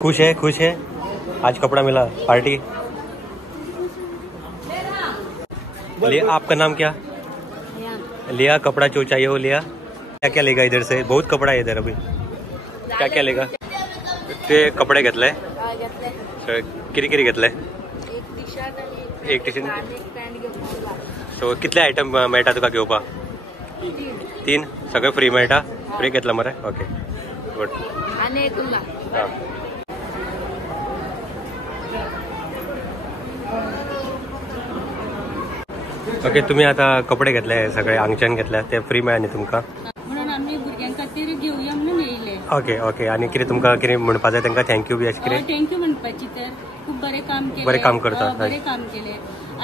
खुश है आज कपड़ा मिला पार्टी। लिया, आपका नाम क्या? लिया, कपड़ा जो चाहिए वो लिया। क्या क्या लेगा इधर से? बहुत कपड़ा है इधर अभी। क्या क्या लेगा? ते कपडे घेतले किरी घेतले? एक टी शर्ट। सो कितले आयटम मेळटा तुका घेवपा? 3 सगळे फ्री मेळटा? फ्री घेतला मरे? Okay good. ओके, तुम्ही आता कपडे घेतले सगळे आंगच्यान घेतले ते फ्री मेळ्ळा न्ही तुमका? म्हणून आम्ही भुरग्यां खातीर घेवया म्हणून येयले। ओके ओके, आणि कितें तुमका कितें म्हणपा जाय तांकां थँक्यू बी अशें कितें? थँक्यू म्हणपाची तर खूप बरें काम केले, बरें काम करता, बरें काम केले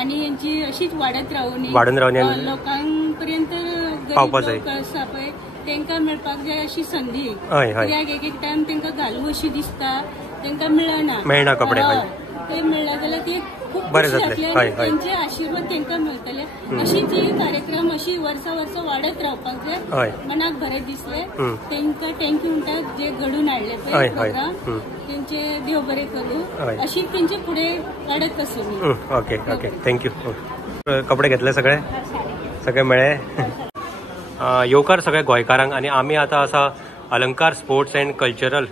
आणि यांची अशीच वाढत रावनी लोकांपर्यंत पावपा जाय आसा पळय तांकां मेळपाक जाय अशी संधी। कित्याक एक टायम तांकां घालूं अशी दिसता तांकां मेळना कपडे ते मेळ्ळा जाल्यार ते खूप बरें जातले। त्यांचे आशीर्वाद तांकां मेळटले। अशीच ही कार्यक्रम अशी वर्सा वाढत रावपाक जाय। मनाक बरें दिसले तांकां थँक्यू म्हणटा जे घडून हाडले ते प्रोग्राम त्यांचे देव बरें करूं अशी त्यांचे फुडें वाडत आसूं। Okay okay thank you. कपडे घेतले सगळे मेळ्ळे येवकार सगळे गोंयकारांक। आणि आमी आतां आसा Alankar sports and cultural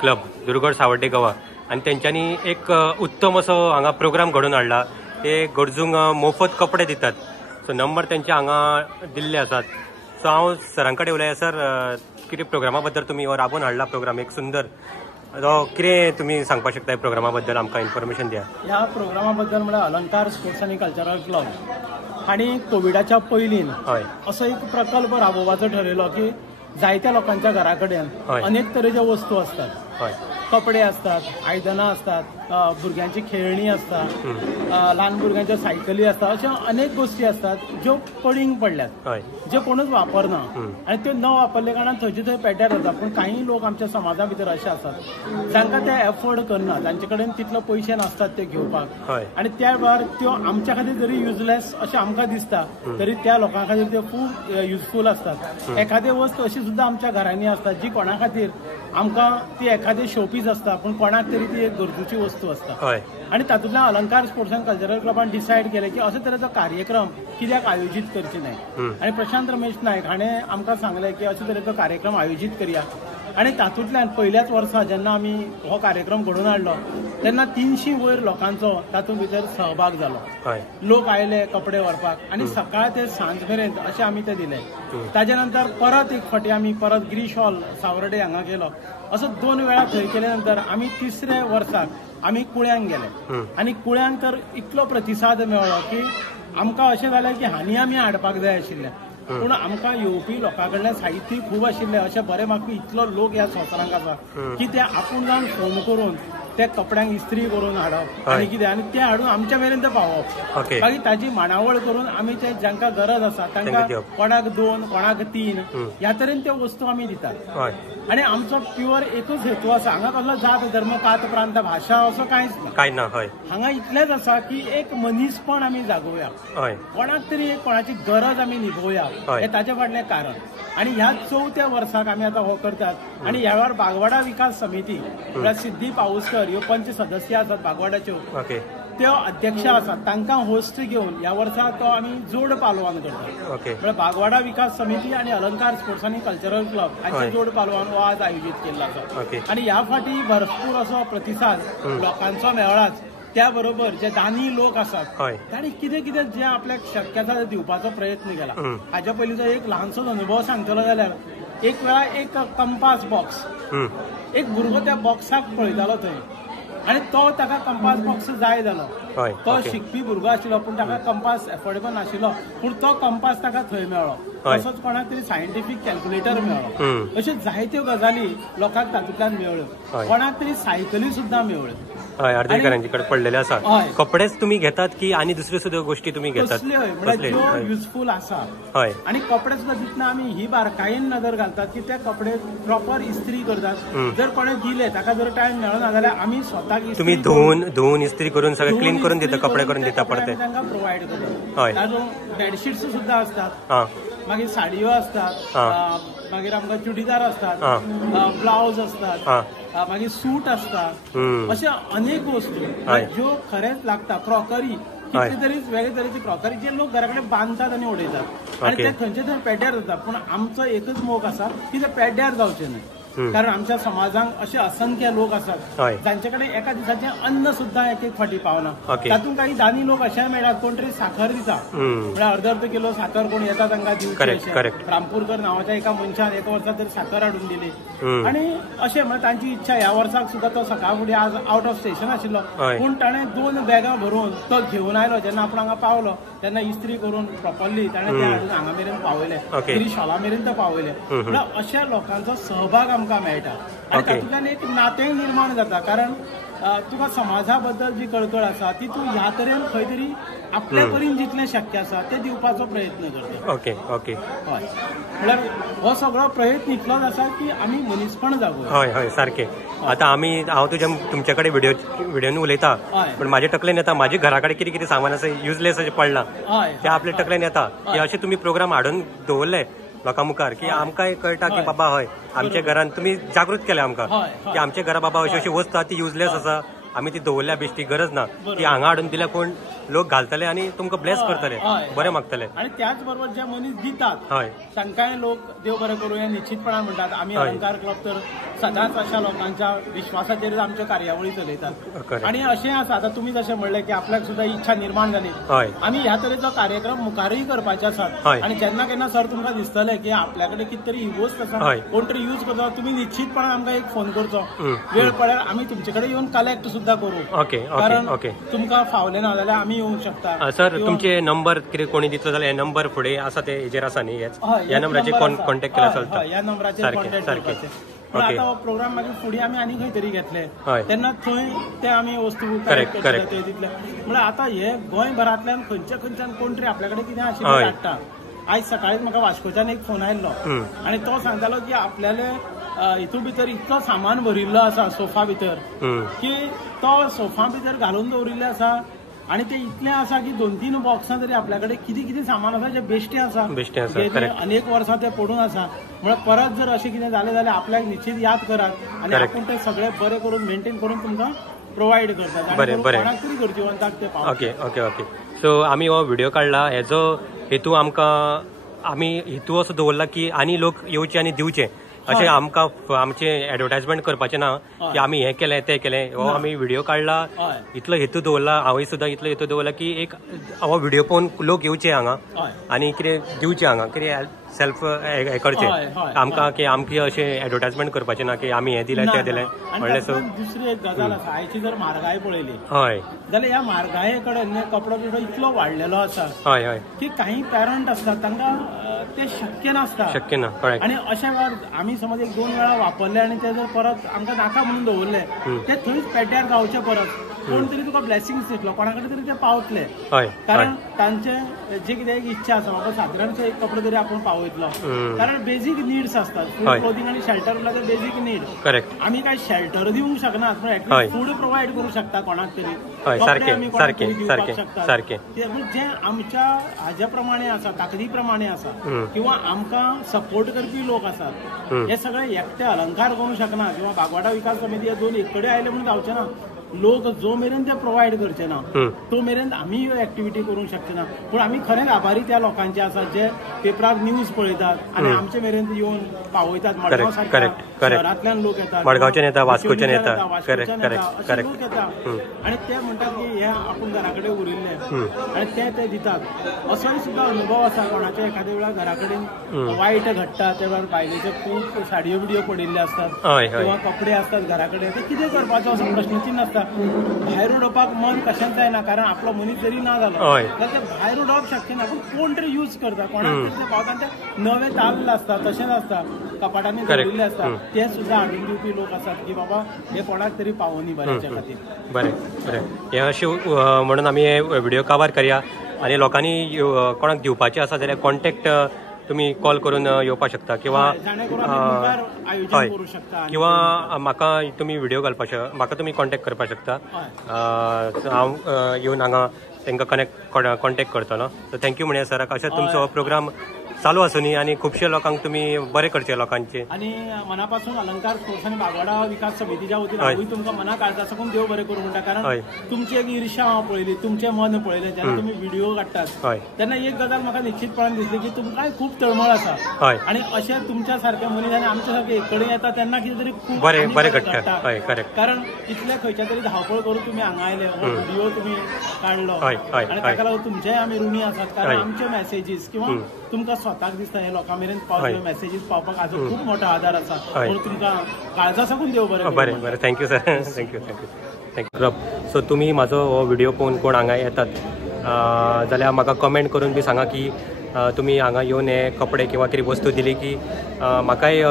club दुर्गड सावड्डे गोवा आणि त्यांच्यानी एक उत्तम असो हांगा प्रोग्राम घडून हाडला। ते गरजूंक मोफत कपडे दितात। सो नंबर त्यांचे हांगा दिल्ले आसात। सो हांव सरां कडेन उलया, सर कितें प्रोग्रामा बद्दल तुम्ही हो राबोवन हाडला प्रोग्राम एक सुंदर कितें तुम्ही सांगपाक शकता प्रोग्रामा बद्दल आमकां इन्फॉर्मेशन दिया। ह्या प्रोग्रामा बद्दल म्हळ्यार अलंकार स्पोर्ट्स आनी कल्चरल क्लब हांणी कोविडाच्या पयलीं असो एक प्रकल्प राबोवपाचो ठरयलो की जायत्या लोकांच्या घरा कडेन अनेक तरेच्यो वस्तू असतात, कपडे असतात, आयदनां असतात, भुरग्यांची खेळणी असतात, ल्हान भुरग्यांच्यो सायकली असतात, अशा अनेक गोष्टी असतात ज्यो पडींग पडल्यात, जे कोणूच वापरना आणि त्यो न वापरले कारणान थंयचे थंय पेड्ड्यार जाता। पूण काही लोक आमच्या समाजा भितर असे असतात जांकां ते एफोर्ड करना, तांचे कडेन तितले पयशे नासतात ते घेवपाक आणि त्या भायर त्यो आमच्या खातीर जरी युजलेस अशें आमकां दिसता तरी त्या लोकां खातीर त्यो खूब युजफूल असतात। एखादी वस्त अशी सुद्धा आमच्या घरांनी असतात जी कोणा खातीर आमकां ती एखादी शोपीस असता पूण कोणाक तरी ती एक गरजेची वस्तू असता। आणि तातूंतल्यान अलंकार स्पोर्ट्स अँड कल्चरल क्लबान डिसायड केले की अशे तरेचो कार्यक्रम कित्याक आयोजीत करचे न्हय। आणि प्रशांत रमेश नायक हाणें आमकां सांगलें की अशे तरेचो कार्यक्रम आयोजीत करया। आणि तातूंतल्यान पयल्याच वर्सा जेन्ना आमी हो कार्यक्रम घडोवन हाडलो तेन्ना 300 वयर लोकांचो तातूंत भितर सहभाग जालो। लोक आयले कपडे व्हरपाक आणि सकाळ ते सांज मेरेन अशें आमी ते दिले। ताजे नंतर परत एक फावटी आमी परत गिरीश हॉल सावर्डे हांगा गेलो। असो 2 वेळा थंय केले नंतर आमी 3ऱ्या वर्साक आमी कुळ्यांक गेले आणि कुळ्यांक तर इतलो प्रतिसाद मेळ्ळो की आमकां अशें जालें की हानी आमी हाडपाक जाय आशिल्लें पूण आमकां येवपी लोकां कडल्यान साहित्य खूब आशिल्लें। अशें बरें म्हाका इतलो लोक ह्या संवसारांत आसा की ते आपूण जावन फोन करून त्या कपड्यांक इस्त्री करून हाडप आनी कितें आनी ते हाडून आमच्या मेरेन ते पावोवप। मागीर ताची मांडावळ करून आमी ते जांकां गरज आसा तांकां कोणाक 2 कोणाक 3 ह्या तरेन त्यो वस्तू आमी दितात। आणि आमचो प्युअर एकूच हेतू आसा, हांगा कसलो जात धर्म पात प्रांत भाशा असो कांयच ना। हांगा इतलेंच आसा की एक मनीसपण आमी जागोवया, कोणाक तरी कोणाची गरज आमी निभोवया हे ताचे फाटलें कारण। आणि ह्या 4थ्या वर्साक आमी आतां हो करतात। आणि ह्या वेळार बागवाडा विकास समिती म्हळ्यार सिद्धी पाऊसकर ह्यो 5 सदस्य आसात बागवाड्याच्यो, त्यो अध्यक्ष आसात, तांकां होस्ट घेवन ह्या वर्सा तो आमी जोड पालवान करतात। म्हळ्यार बागवाडा विकास समिती आणि अलंकार स्पोर्ट्स आनी कल्चरल क्लब हाचे जोड पालवान हो आज आयोजीत केल्लो आसा। आणि ह्या फाटी भरपूर असो प्रतिसाद लोकांचो मेळ्ळाच। त्या बरोबर जे दानी लोक असतात तांणी कितें कितें जे आपल्याक शक्य आसा ते दिवपाचो प्रयत्न केला। हाच्या पयलींचो एक ल्हानसो अनुभव सांगतलो जाल्यार एक वेळा एक कंपास बॉक्स, एक भुरगो त्या बॉक्साक पळयतालो थंय आणि तो ताका कंपास बॉक्स जाय जालो। तो शिकपी भुरगो आशिल्लो पूण ताका कंपास एफोर्डेबल नाशिल्लो पूण तो कंपास ताका थंय मेळ्ळो। तसोच कोणाक तरी सायंटिफीक कॅल्क्युलेटर मेळ्ळो। अश्यो जायत्यो गजाली लोकांक तातूंतल्यान मेळ्ळ्यो। कोणाक तरी सायकली सुद्धा मेळ्ळ्यो। अर्देकारांचे कडे पडलेले आसा। कपडेच तुम्ही घेतात की आणि दुसऱ्यो सुद्धा गोष्टी तुम्ही घेतात? ज्यो युजफूल आसा आणि कपडे सुद्धा दितना आमी ही बारकायेन नदर घालतात की ते कपडे प्रॉपर इस्त्री करतात। जर कोणे दिले ताका जर टायम मेळना जाल्यार आमी स्वताक तुम्ही धुवून इस्त्री करून सगळे क्लीन करून दिता, कपडे करून दिता पडते तांकां प्रोवायड करतात। तातूंत बेडशीट्स सुद्धा असतात, मागीर साडयो असतात, मागीर आमकां चुडीदार असतात, ब्लाउज असतात, मागीर सूट असतात, अशे अनेक वस्तू ज्यो खरेंच लागता. क्रॉकरी कितले तरी वेगळे तरेची क्रॉकरी जे लोक घराकडे बांदतात आणि उडयतात आणि ते खंयचे तरी पेड्ड्यार जातात. पूण आमचो एकच मोग आसा की ते पेड्ड्यार जावचे न्हय. कारण आमच्या समाजांत असे असंख्य लोक असतात जांच्याकडे एका दिसाचे अन्न सुद्धा एक एक फाटी पावना. तातूंत काही दानी लोक अशें मेळटात कोण तरी साखर दिता, म्हळ्यार अर्द किलो साखर कोण येता तांकां दिवची. रामपूरकर नांवाच्या एका मनशान एका वर्सा तरी साखर हाडून दिली आणि अशें म्हणजे तांची इच्छा ह्या वर्साक सुद्धा तो सकाळ फुडें आज आउट ऑफ स्टेशन आशिल्लो पूण ताणें 2 बॅगां भरून तो घेवन आयलो. जेन्ना आपण हांगा पावलो तेन्ना इस्त्री करून प्रॉपरली ताणें ते हाडून हांगा मेरेन पावयले, तरी शॉला मेरेन ते पावयले. म्हळ्यार अशा लोकांचो सहभाग आमकां मेळटा आणि तातूंतल्यान एक नातें निर्माण जाता. कारण तुका समाजा बद्दल जी कळकळ आसा ती तूं ह्या तरेन खंय तरी आपल्या परीन जितलें शक्य आसा ते दिवपाचो प्रयत्न करता. ओके ओके हय, म्हळ्यार हो सगळो प्रयत्न इतलोच आसा की आमी मनीसपण जागोवया. हय हय सारकें. आतां हांव तुमचे कडेन व्हिडिओन उलयता पण म्हाजे तकलेन येता म्हाजे घरा कडेन कितें कितें सामान आसा युजलेस अशें पडलां ते आपल्या तकलेन येता की अशें तुमी प्रोग्राम हाडून दवरले लोकां मुखार की आमकांय कळटा की बाबा हय आमच्या घरान तुमी जागृत केल्या आमकां की आमच्या घरा बाबा अशी अशी वस्तू ती युजलेस आसा आमी ती दवरल्या बेश्टी गरज ना ती हांगा हाडून दिल्या कोण लोक घालतले आणि तुमकां ब्लेस करतले बरें मागतले. आणि त्याच बरोबर जे मनीस दितात तांकांय लोक देव बरें करूं हें निश्चितपणान म्हणटात. आमी अलंकार क्लब तर सदांच अशा लोकांच्या विश्वासाचेर आमच्यो कार्यावळी चलयतात आणि अशें आसा आतां तुमी जशें म्हणलें की आपल्याक सुद्दां इच्छा निर्माण जाली आमी ह्या तरेचो कार्यक्रम मुखारय करपाचे आसात आणि जेन्ना केन्ना सर तुमकां दिसतलें की आपल्या कडेन कितें तरी ही वस्त आसा कोण तरी यूज करता तुमी निश्चितपणान आमकां एक फोन करचो. वेळ पडल्यार आमी तुमचे कडेन येवन कलेक्ट सुद्धा करू. कारण तुमकां फावलें ना जाल्यार आमी येवंक शकता. सर तुमचे नंबर कितें कोणी दितलो जाल्यार हे नंबर फुडें आसा ते हेजेर आसा न्ही ह्या नंबराचेर कॉन्टॅक्ट केल्यार चलता. ह्या नंबराचेर कॉन्टॅक्ट करपाचें. पण आता हो प्रोग्राम मागीर फुडें आमी आनी खंय तरी घेतले तेन्ना थंय ते आमी वस्तू ते दितले. म्हळ्यार आतां हे गोंयभरांतल्यान खंयच्यान कोण तरी आपल्या कडेन कितें आशिल्लें हाडटा. आयज सकाळीच म्हाका वास्कोच्यान एक फोन आयिल्लो आनी तो सांगतालो की आपल्याले हितून भितर इतलो सामान भरिल्लो आसा सोफा भितर की तो सोफा भितर घालून दवरिल्ले आसा आणि ते इतलें आसा की 2-3 बॉक्सां तरी आपल्याकडे कितें कितें सामान आसा जे बेश्टें आसा अनेक वर्सां ते पडून आसा. म्हळ्यार परत जर अशें कितें जालें जाल्यार आपल्याक निश्चित याद करात आनी आपूण ते सगळे बरें करून मेंटेन करून तुमकां प्रोवायड करतात. कोणाक तरी गरजेवंताक ते पावता. Okay okay okay. सो आमी हो व्हिडिओ काडला हेजो हेतू आमकां आमी हेतू असो दवरला की आनी लोक येवचे आनी दिवचे अशें आमकां आमचे एडवर्टायजमेंट करपाचें ना की आमी हें केलें तें केलें. हो आमी व्हिडिओ काडला इतलो हेतू दवरला हांवूय सुद्दां इतलो हेतू दवरला की एक हो व्हिडिओ पळोवन लोक येवचे हांगा आनी कितें दिवचे हांगा कितें सेल्फ हे करचें आमकां की आमची अशें एडवर्टायजमेंट करपाचें ना की आमी हें दिलें तें दिलें म्हणलें. सो दुसरी एक गजाल आसा आयची जर म्हारगाय पळयली हय जाल्यार ह्या म्हारगाये कडेन कपडो बिडो इतलो वाडलेलो आसा हय हय की काही पॅरंट आसतात तांकां ते शक्य ना. आणि अशा वेळार आमी समज 1-2 वेळा वापरले आणि ते जर परत आमकां नाका म्हणून दवरले ते थंयच पेड्ड्यार जावचे परत कोण तरी तुका ब्लेसिंग्स दितलो कोणा कडेन तरी ते पावतले. कारण तांचे जे कितें एक इच्छा आसा म्हाका सादारणसो एक कपडो तरी आपूण पावयतलो. कारण बेजीक निड्स असतात फूड क्लोथिंग आणि शेल्टर म्हणल्यार ते बेजीक नीड. आमी काय शेल्टर दिवंक शकनात पण एटलीस्ट फूड प्रोवायड करूं शकता कोणाक तरी जे आमच्या हाज्या प्रमाणे आसा ताकदी प्रमाणे आसा किंवा आमकां सपोर्ट करपी लोक आसात हे सगळे एकटे अलंकार करूं शकना किंवा बागवाडा विकास समिती हे 2 एक कडेन आयले म्हणून जावचे ना. लोक जो मेरेन ते प्रोवायड करचे ना तो मेरेन आमी ह्यो एक्टिविटी करूंक शकचे ना. पूण आमी खरेंच आभारी त्या लोकांचे आसात जे पेपरार न्यूज पळयतात आनी आमचे मेरेन येवन पावयतात. मडगांव सारक्या शहरांतल्यान लोक येतात मडगांवच्यान येता वास्कोच्यान येता अशे लोक येतात आनी ते म्हणटात की हे आपूण घरा कडेन उरिल्ले आनी ते दितात. असोय सुद्दां अनुभव आसा कोणाच्या एखाद्या वेळार घरा कडेन वायट घडटा त्या वेळार बायलेचे खूब साडयो बिडयो पडिल्ले असतात किंवा कपडे असतात घरा कडेन ते कितें करपाचो असो प्रश्नचिन्ह आसता. भायर उडोवपाक मन कशेंच जायना कारण आपलो मनीस जरी ना जालो जाल्यार ते भायर उडोवप शक्य ना. पूण कोण तरी यूज करता कोणाक तरी ते पावता ते नवे ताल्ले आसता तशेंच आसता कपाटांनी दवरिल्ले आसता ते सुद्दां हाडून दिवपी लोक आसात की बाबा हे कोणाक तरी पावोनी बऱ्याच्या खातीर. बरें बरें हे अशें म्हणून आमी हे व्हिडिओ कवर करया आनी लोकांनी कोणाक दिवपाचे आसा जाल्यार कॉन्टॅक्ट तुम्ही कॉल करून येवपाक शकता किंवा हय किंवा म्हाका तुम्ही व्हिडिओ घालपाक म्हाका तुम्ही कॉन्टॅक्ट करपाक शकता. हांव येवन हांगा तांकां कॉन्टॅक्ट करतलो. सो थँक्यू म्हणे सराक. अशें तुमचो प्रोग्राम चालू आसूनी आनी खुबशे लोकांक तुमी बरे करचे लोकांचे. आणि मनापासून अलंकार स्पोर्ट्स आणि बागवाडा विकास समितीच्या वतीन हांवूय तुमकां मना काळजा साकून देव बरें करूं म्हणटा. कारण तुमची एक ईर्ष्या हांव पळयली, तुमचें मन पळयलें जेन्ना तुमी व्हिडिओ काडटात तेन्ना एक गजाल म्हाका निश्चितपणान दिसली की तुमकांय खूब तळमळ आसा आणि अशें तुमच्या सारके मनीस आनी आमच्या सारके एक कडेन येता तेन्ना कितें तरी खूब बरें घडटा. कारण इतले खंयच्या तरी धांवपळ करून तुमी हांगा आयले, व्हिडिओ तुमी काडलो आनी ताका लागून तुमचेय आमी ऋणी आसात. कारण आमचे मेसेजीस किंवा तुमकां स्वताक दिसता हे लोकां मेरेन पावले मेसेजीस पावपाक हाजो खूब मोठो आधार आसा. म्हणून तुमकां काळजा साकून देव बरें. बरें थँक्यू सर. थँक्यू. सो तुमी म्हाजो हो व्हिडिओ पळोवन कोण हांगा येतात जाल्यार म्हाका कमेंट करून बी सांगा की तुमी हांगा येवन हे कपडे किंवा कितें वस्तू दिली की म्हाकाय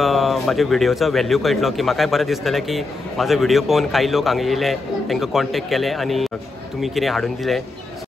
म्हाज्या व्हिडिओचो व्हॅल्यू कळटलो की म्हाकाय बरें दिसतलें की म्हाजो व्हिडिओ पळोवन काही लोक हांगा येयले, तांकां कॉन्टेक्ट केले आनी तुमी कितें हाडून दिलें